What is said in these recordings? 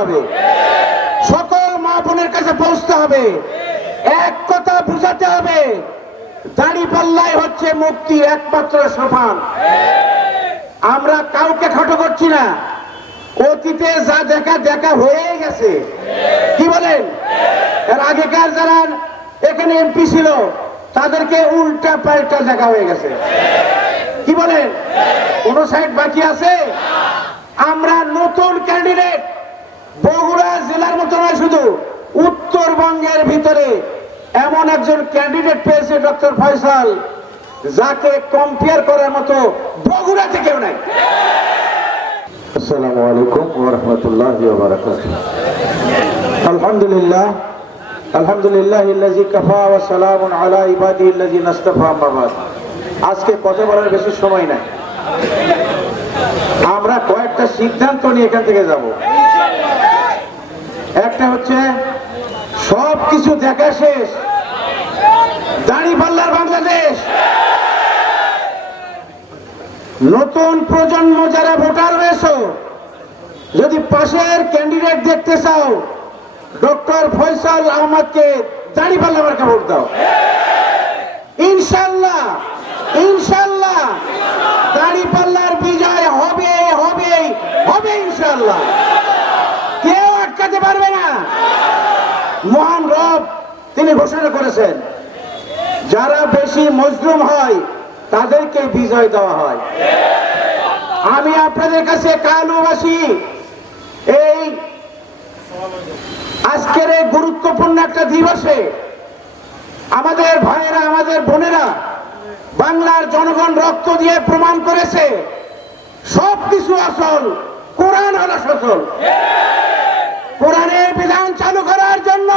হবে। সকল মা বোনের কাছে পৌঁছতে হবে। এক কথা বুঝাতে হবে, দাড়ি পাল্লাই হচ্ছে মুক্তি একমাত্র সোপান আমরা কাউকে খাটো করছি না। অতীতে যা দেখা দেখা হয়ে গেছে। কি বলেন? আগেকার যারা এখানে এমপি ছিল, তাদেরকে উল্টা পাল্টা দেখা হয়ে গেছে। কি বলেন? কোন সাইড বাকি আছে? আমরা নতুন ক্যান্ডিডেট বগুড়া জেলার মতো নয়, শুধু উত্তরবঙ্গের ভিতরে এমন একজন ক্যান্ডিডেট পেয়েছে ডক্টর ফয়সাল, যাকে কম্পেয়ার করার মতো বগুড়া থেকেও নাই। আসসালামু আলাইকুম ওরহমতুল্লাহ আলহামদুলিল্লাহ আলহামদুলিল্লাহ ইল্লাজি কাফা ওয়া সালামুন আলা ইবাদি ইল্লাজি নাস্তাফা আম্মাবাদ আজকে কথা বলার বেশি সময় নাই। আমরা কয়েকটা সিদ্ধান্ত নিয়ে এখান থেকে যাব। একটা হচ্ছে সব কিছু দেখা শেষ। দাড়ি পাল্লার বাংলাদেশ। নতুন প্রজন্ম যারা ভোটার রয়েছে যদি পাশের ক্যান্ডিডেট দেখতে চাও, ডক্টর ফয়সাল আহমদকে দাঁড়ি পাল্লা মার্কা ভোট দাও। ইনশাল্লাহ ইনশাল্লাহ, দাঁড়ি পাল্লার বিজয় হবে হবে হবে ইনশাল্লাহ। কেউ পারবে না। মহান রব তিনি ঘোষণা করেছেন, যারা বেশি মজলুম হয়, তাদেরকে বিজয় দেওয়া হয়। আমি আপনাদের কাছে কালুবাসী, এই আজকের এই গুরুত্বপূর্ণ একটা দিবসে আমাদের ভাইয়েরা, আমাদের বোনেরা বাংলার জনগণ রক্ত দিয়ে প্রমাণ করেছে সব কিছু আসল, কোরআন হলো সচল। চালু করার জন্য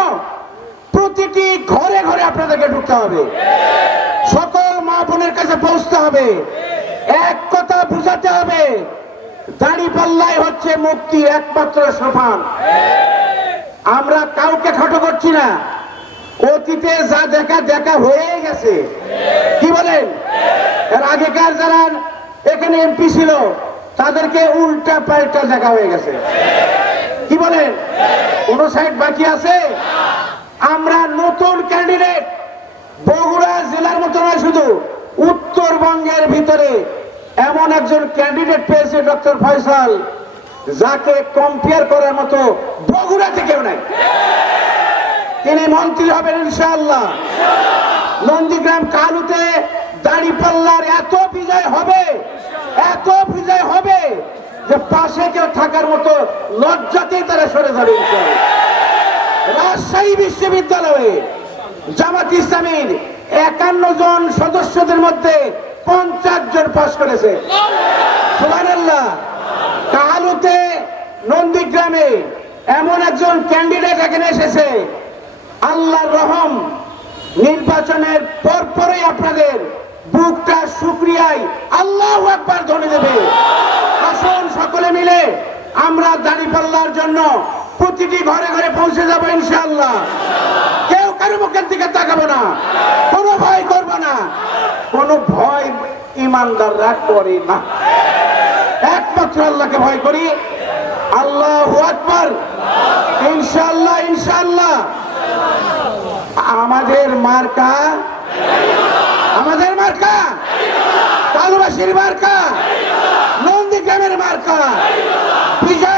প্রতিটি ঘরে ঘরে আপনাদেরকে ঢুকতে হবে। সকল মা বোনের কাছে পৌঁছতে হবে। এক কথা বুঝাতে হবে, দাড়ি পাল্লাই হচ্ছে মুক্তি একমাত্র সোপান আমরা কাউকে খাটো করছি না। অতীতে যা দেখা দেখা হয়ে গেছে। কি বলেন? এর আগেকার যারা এখানে এমপি ছিল, তাদেরকে উল্টা পাল্টা দেখা হয়ে গেছে। কি বলেন? সাইড বাকি আছে? আমরা নতুন ক্যান্ডিডেট বগুড়া জেলার মতো নয় শুধু, উত্তরবঙ্গের ভিতরে এমন একজন ক্যান্ডিডেট পেয়েছে ডক্টর ফয়সাল, যাকে কম্পেয়ার করার মতো বগুড়াতে কেউ নাই। তিনি মন্ত্রী হবেন ইনশাআল্লাহ। নন্দীগ্রাম কালুতে দাড়ি পাল্লার এত বিজয় হবে, এত পাশে থাকার মতো লজ্জাতেই তারা সরে যাবে রাজশাহী বিশ্ববিদ্যালয়ে জামাত ইসলামীর একান্ন জন সদস্যদের মধ্যে পঞ্চাশ জন পাশ করেছে। সুবহানাল্লাহ। কালুতে নন্দীগ্রামে এমন একজন ক্যান্ডিডেট এখানে এসেছে। আল্লাহর রহম নির্বাচনের পরপরই আপনাদের বুকটা শুক্রিয়ায় আল্লাহ একবার ধরে দেবে আমরা দাড়ি পাল্লার জন্য প্রতিটি ঘরে ঘরে পৌঁছে যাব ইনশাআল্লাহ। কেউ কারও মুখের দিকে তাকাবো না। কোনো ভয় করব না। কোনো ভয় ইমানদাররা করে না। একমাত্র আল্লাহকে ভয় করি। আল্লাহ আকবার। ইনশাআল্লাহ ইনশাআল্লাহ। আমাদের মার্কা? আমাদের মার্কা? কালুবাসীর মার্কা? নন্দীগ্রামের মার্কা? He's out.